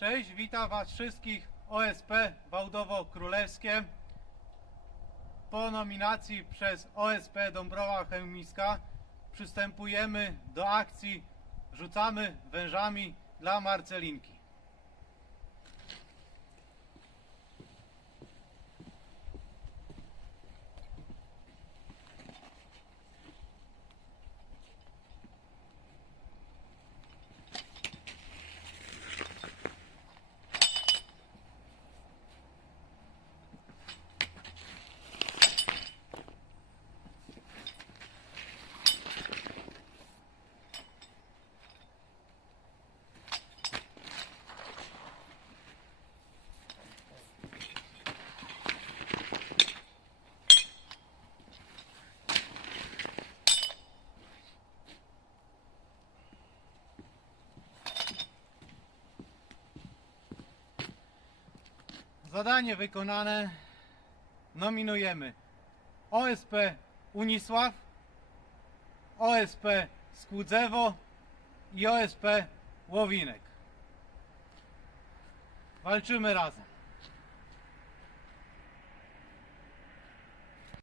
Cześć, witam Was wszystkich OSP Bałdowo Królewskie. Po nominacji przez OSP Dąbrowa Chełmiska przystępujemy do akcji Rzucamy wężami dla Marcelinki. Zadanie wykonane. Nominujemy OSP Unisław, OSP Skłudzewo i OSP Łowinek. Walczymy razem.